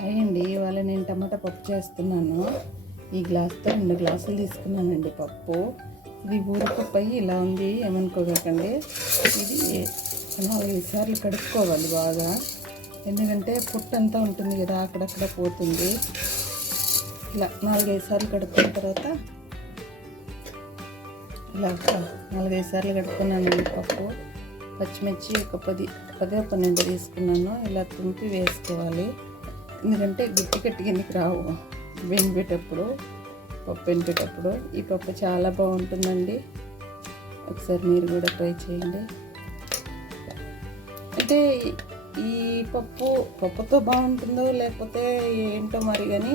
Hi అండి ఇవాళ నేను టమాటా పప్పు చేస్తున్నాను. ఈ గ్లాస్తో రెండు గ్లాసులు తీసుకున్నానండి పప్పు. ఇది ఊరపప్పు అయ్యి ఇలా ఉంది ఏమనుకోకండి. ఇది నాలుగైదు సార్లు కడుక్కోవాలి బాగా. ఎందుకంటే పుట్టు అంతా ఉంటుంది కదా అక్కడక్కడ పోతుంది. ఇలా నాలుగైదు సార్లు కడుక్కున్న తర్వాత ఇలా నాలుగైదు సార్లు కడుక్కున్నానండి పప్పు. పచ్చిమిర్చి ఒక పది పదే పన్నెండు తీసుకున్నాను. ఇలా తుంపి వేసుకోవాలి. ఎందుకంటే గుట్టి కట్టి కిందకి రావు? వెనిపేటప్పుడు పప్పు వెనిపేటప్పుడు ఈ పప్పు చాలా బాగుంటుందండి. ఒకసారి మీరు కూడా ట్రై చేయండి. అంటే ఈ పప్పు పప్పుతో బాగుంటుందో లేకపోతే ఏంటో మరి కానీ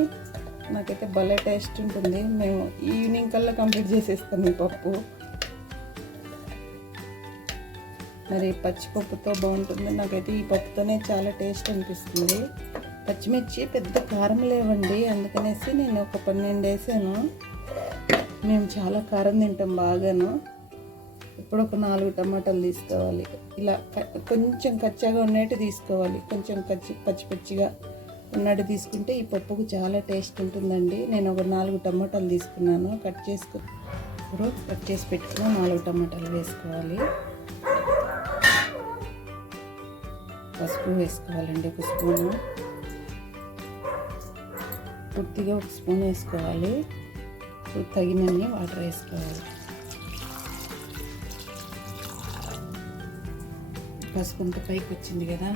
నాకైతే భలే టేస్ట్ ఉంటుంది. మేము ఈవినింగ్ కల్లా కంప్లీట్ చేసేస్తాం ఈ పప్పు. మరి పచ్చిపప్పుతో బాగుంటుంది. నాకైతే ఈ పప్పుతోనే చాలా టేస్ట్ అనిపిస్తుంది. పచ్చిమిర్చి పెద్ద కారం లేవండి అందుకనేసి నేను ఒక పన్నెండు వేసాను. మేము చాలా కారం తింటాం బాగాను. ఇప్పుడు ఒక నాలుగు టమాటాలు తీసుకోవాలి. ఇలా కొంచెం కచ్చాగా ఉన్నట్టు తీసుకోవాలి. కొంచెం కచ్చి పచ్చి పచ్చిగా ఉన్నట్టు తీసుకుంటే ఈ పప్పుకు చాలా టేస్ట్ ఉంటుందండి. నేను ఒక నాలుగు టమాటాలు తీసుకున్నాను. కట్ చేసుకు ఇప్పుడు కట్ చేసి పెట్టుకుని నాలుగు టమాటాలు వేసుకోవాలి. పసుపు వేసుకోవాలండి ఒక స్పూను. పూర్తిగా ఒక స్పూన్ వేసుకోవాలి. ఇప్పుడు తగినన్ని వాటర్ వేసుకోవాలి. పసుపు పైకి వచ్చింది కదా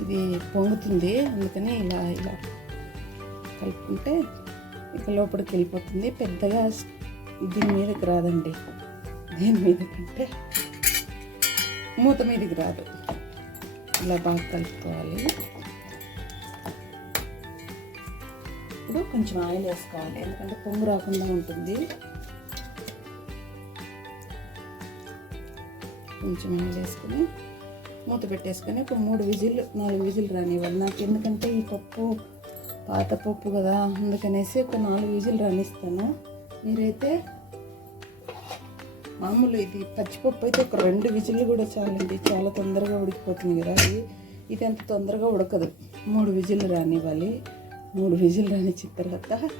ఇది పొంగుతుంది. అందుకని ఇలా ఇలా కలుపుకుంటే ఇక లోపలికి వెళ్ళిపోతుంది. పెద్దగా దీని మీదకి రాదండి. దీని మీదకంటే మూత మీదకి రాదు. ఇలా బాగా కలుపుకోవాలి. ఇప్పుడు కొంచెం ఆయిల్ వేసుకోవాలి. ఎందుకంటే పొంగు రాకుండా ఉంటుంది. కొంచెం ఆయిల్ వేసుకుని మూత పెట్టేసుకొని ఒక మూడు విజిల్ నాలుగు విజిల్ రానివ్వాలి. నాకు ఎందుకంటే ఈ పప్పు పాత పప్పు కదా అందుకనేసి ఒక నాలుగు విజిల్ రానిస్తాను. మీరైతే మామూలు ఇది పచ్చిపప్పు అయితే ఒక రెండు విజిల్లు కూడా చాలండి. చాలా తొందరగా ఉడికిపోతుంది కదా. ఇది ఇది అంత తొందరగా ఉడకదు. మూడు విజిల్లు రానివ్వాలి. మూడు విజిల్ రానిచ్చిన తర్వాత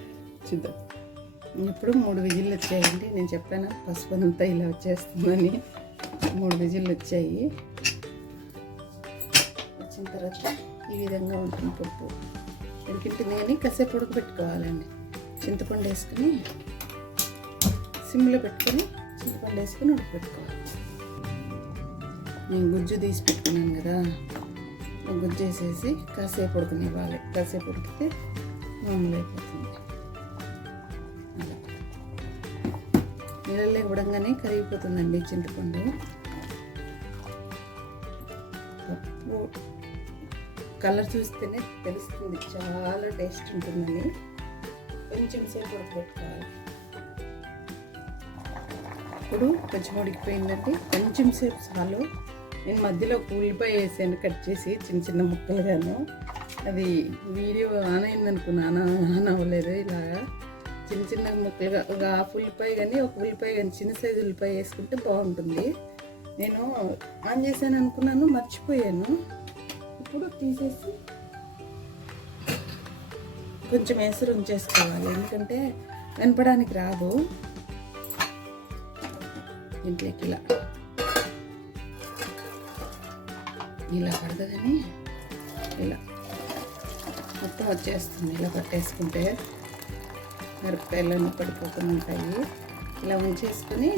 చూద్దాం. ఇప్పుడు మూడు విజిల్లు వచ్చాయండి? నేను చెప్పాను పసుపు అంతా ఇలా వచ్చేస్తుందని. మూడు విజిల్లు వచ్చాయి. వచ్చిన తర్వాత ఈ విధంగా ఉంటుంది పప్పు. ఉడికింటుంది కానీ కాసేపు ఉడకబెట్టుకోవాలండి. చింతపండు వేసుకుని సిమ్లో పెట్టుకొని చింతపండు వేసుకొని ఉడకబెట్టుకోవాలి. నేను గుజ్జు తీసి పెట్టుకున్నాను కదా. గుజ్జేసేసి కాసేపు ఉడకనివ్వాలి కాసేపు ఉడికితే మామూలు అయిపోతుంది అలా. నీళ్ళలో ఇవ్వడంగానే కరిగిపోతుందండి చింతపండు. పప్పు. కలర్ చూస్తేనే తెలుస్తుంది. చాలా టేస్ట్ ఉంటుందని. కొంచెం సేపు ఉడకబెట్టుకోవాలి. ఇప్పుడు కొంచెం ఉడికిపోయిందంటే కొంచెం సేపు చాలు. నేను మధ్యలో ఒక ఉల్లిపాయ వేసాను కట్ చేసి చిన్న చిన్న ముక్కలుగాను అది వీడియో ఆన్ అయింది అనుకున్నాను ఆన్ అవ్వలేదు ఇలాగా. చిన్న చిన్న ముక్కలుగా ఒక హాఫ్ ఉల్లిపాయ కానీ ఒక ఉల్లిపాయ కానీ చిన్న సైజు ఉల్లిపాయ వేసుకుంటే బాగుంటుంది. నేను ఆన్ చేశాను అనుకున్నాను మర్చిపోయాను. ఇప్పుడు తీసేసి కొంచెం ఎసరు ఉంచేసుకోవాలి. ఎందుకంటే వినపడానికి రాదు. ఇంట్లోకి ఇలా. ఇలా పడుతుందని ఇలా మొత్తం వచ్చేస్తుంది. ఇలా పట్టేసుకుంటే మిరపకాయలన్నీ పడిపోతూ ఉంటాయి. ఇలా ఉంచేసుకొని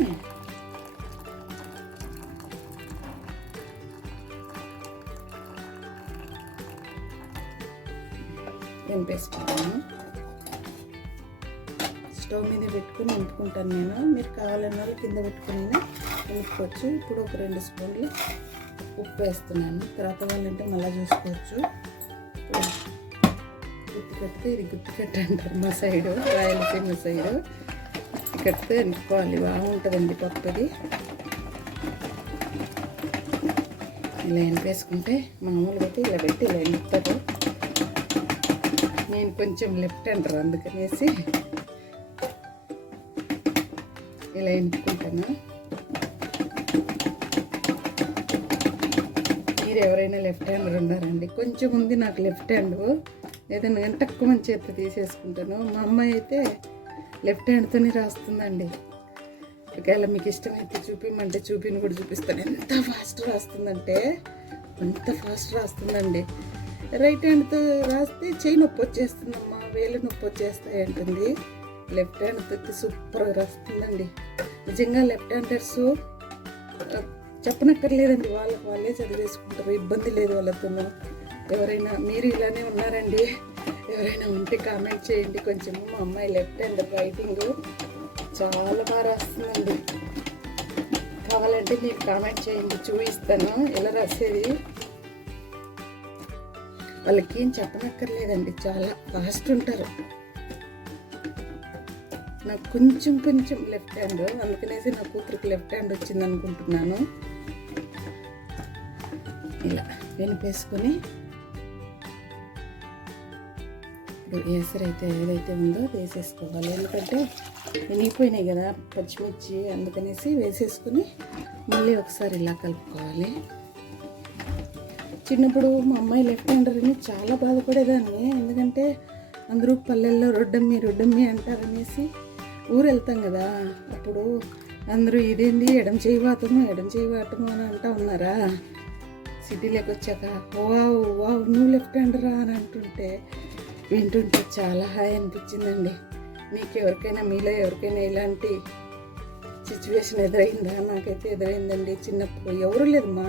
నింపేసుకుంటాను స్టవ్ మీద పెట్టుకుని నింపుకుంటాను నేను. మీరు కావాలన్న వాళ్ళు కింద పెట్టుకుని నింపుకోవచ్చు. ఇప్పుడు ఒక రెండు స్పూన్లు ఉప్పు వేస్తున్నాను. తర్వాత వాళ్ళంటే మళ్ళీ చూసుకోవచ్చు. ఇప్పుడు గుత్తి కట్టితే ఇది గుత్తి కట్ట అంటారు మా సైడు రాయలసీమ సైడు. కడితే కట్టితే బాగుంటుందండి పప్పుది. ఇలా ఎనిపేసుకుంటే మామూలుగా అయితే ఇలా పెట్టి ఇలా ఎనుపుతారు నేను కొంచెం లెఫ్ట్ అంటారు అందుకనేసి ఇలా ఎంచుకుంటాను మీరు ఎవరైనా లెఫ్ట్ హ్యాండర్ ఉన్నారండి. కొంచెం ఉంది నాకు లెఫ్ట్ హ్యాండ్ ఏదైనా కానీ తక్కువ మంచి చేత తీసేసుకుంటాను. మా అమ్మాయి అయితే లెఫ్ట్ హ్యాండ్తోనే రాస్తుందండి. ఒకవేళ మీకు ఇష్టమైతే చూపిమంటే చూపిని కూడా చూపిస్తాను. ఎంత ఫాస్ట్ రాస్తుందంటే అంత ఫాస్ట్ రాస్తుందండి. రైట్ హ్యాండ్తో రాస్తే చేయి నొప్పి వచ్చేస్తుందమ్మా వేలు నొప్పి వచ్చేస్తాయి అంటుంది. లెఫ్ట్ హ్యాండ్తో సూపర్గా రాస్తుందండి. నిజంగా లెఫ్ట్ హ్యాండర్స్ చెప్పనక్కర్లేదండి. వాళ్ళకి వాళ్ళే చదివేసుకుంటారు. ఇబ్బంది లేదు వాళ్ళతో ఎవరైనా మీరు ఇలానే ఉన్నారండి. ఎవరైనా ఉంటే కామెంట్ చేయండి. కొంచెం మా అమ్మాయి లెఫ్ట్ హ్యాండ్ రైటింగ్ చాలా బాగా రాస్తుందండి. కావాలంటే మీరు కామెంట్ చేయండి. చూపిస్తాను. ఎలా రాసేది? వాళ్ళకి ఏం చెప్పనక్కర్లేదండి. చాలా ఫాస్ట్ ఉంటారు. నాకు కొంచెం కొంచెం లెఫ్ట్ హ్యాండ్. అందుకనేసి నా కూతురికి లెఫ్ట్ హ్యాండ్ వచ్చింది అనుకుంటున్నాను ఇలా వెనిపేసుకొని ఇప్పుడు ఏసరి ఏదైతే ఉందో వేసేసుకోవాలి. ఎందుకంటే వినిగిపోయినాయి కదా పచ్చిమిర్చి అందుకనేసి వేసేసుకుని మళ్ళీ ఒకసారి ఇలా కలుపుకోవాలి. చిన్నప్పుడు మా అమ్మాయి లెఫ్ట్ హ్యాండర్ చాలా బాధపడేదాన్ని. ఎందుకంటే అందరూ పల్లెల్లో రొడ్డమ్మి రొడ్డమ్మి అంటారనేసి ఊరు వెళ్తాం కదా. అప్పుడు అందరూ ఇదేంది? ఎడం చేయి వాతము ఎడం చేయి అని అంటా ఉన్నారా? సిటీలోకి వచ్చాక వావ్ వావ్ నువ్వు లెఫ్ట్ హ్యాండరా అని అంటుంటే వింటుంటే చాలా హాయ్ అనిపించిందండి. మీకు ఎవరికైనా మీలో ఎవరికైనా ఇలాంటి సిచ్యువేషన్ ఎదురైందా? నాకైతే ఎదురైందండి. చిన్నప్పుడు ఎవరు లేదు మా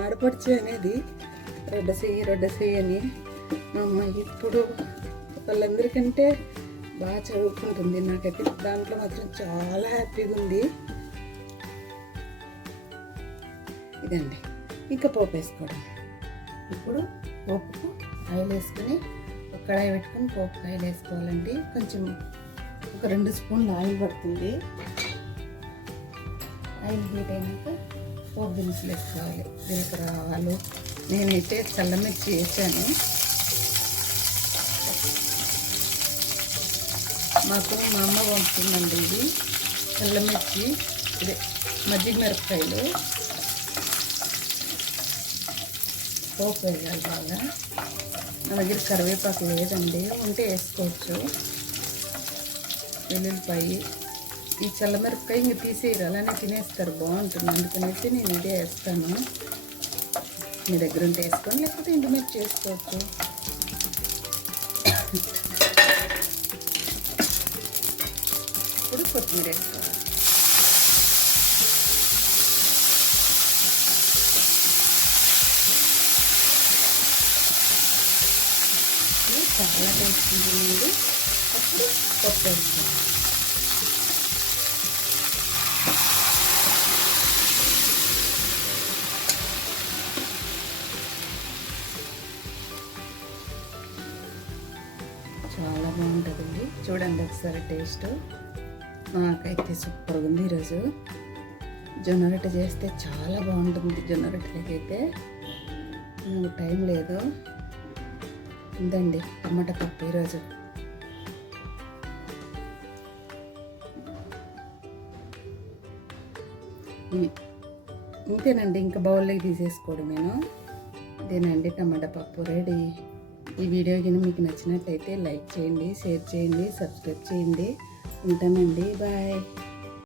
అనేది రొడ్డ చెయ్యి అని. మా ఇప్పుడు వాళ్ళందరికంటే బాగా చదువుకుంటుంది. నాకైతే దాంట్లో మాత్రం చాలా హ్యాపీగా ఉంది. ఇదండి. ఇంకా పోపేసుకోవడం. ఇప్పుడు పోపుకు ఆయిల్ వేసుకొని ఒక కడాయి పెట్టుకొని పోపు ఆయిల్ వేసుకోవాలండి. కొంచెం ఒక రెండు స్పూన్లు ఆయిల్ పడుతుంది. ఆయిల్ హీట్ అయినాక పోపు దినుసులు వేసుకోవాలి. జీలకర్ర ఆవాలు. నేనైతే చల్లమిర్చి వేసాను. మాకు మా అమ్మ పంపుతుందండి ఇది. చల్లమిర్చి ఇదే మజ్జిగ మిరపకాయలు. పోపు వేయాలి బాగా. నా దగ్గర కరివేపాకు లేదండి ఉంటే వేసుకోవచ్చు. వెల్లుల్లిపాయి. ఈ చల్లమిరపకాయ ఇంక తీసేయరు అలానే తినేస్తారు బాగుంటుంది. అందుకనేసి నేను ఇదే వేస్తాను. మీ దగ్గర ఉంటే వేసుకోండి లేకపోతే ఇంటి మీద చేసుకోవచ్చు. ఇప్పుడు కొత్తిమీర వేసుకోవాలి. చాలా టేస్ట్ ఉంటుంది అప్పుడు పప్పు వేసుకోవాలి చాలా బాగుంటుందండి. చూడండి ఒకసారి టేస్ట్. నాకైతే సూపర్గా ఉంది ఈరోజు. జొన్న రొట్టె చేస్తే చాలా బాగుంటుంది జొన్న రొట్టెలకైతే టైం లేదు. ఉందండి టమాటా పప్పు ఈరోజు. ఇంతేనండి ఇంకా బౌల్లోకి తీసేసుకోవడమేను. ఇదేనండి టమాటా పప్పు రెడీ. ఈ వీడియో కనుక మీకు నచ్చినట్లయితే లైక్ చేయండి షేర్ చేయండి సబ్స్క్రైబ్ చేయండి. ఉంటానండి బాయ్.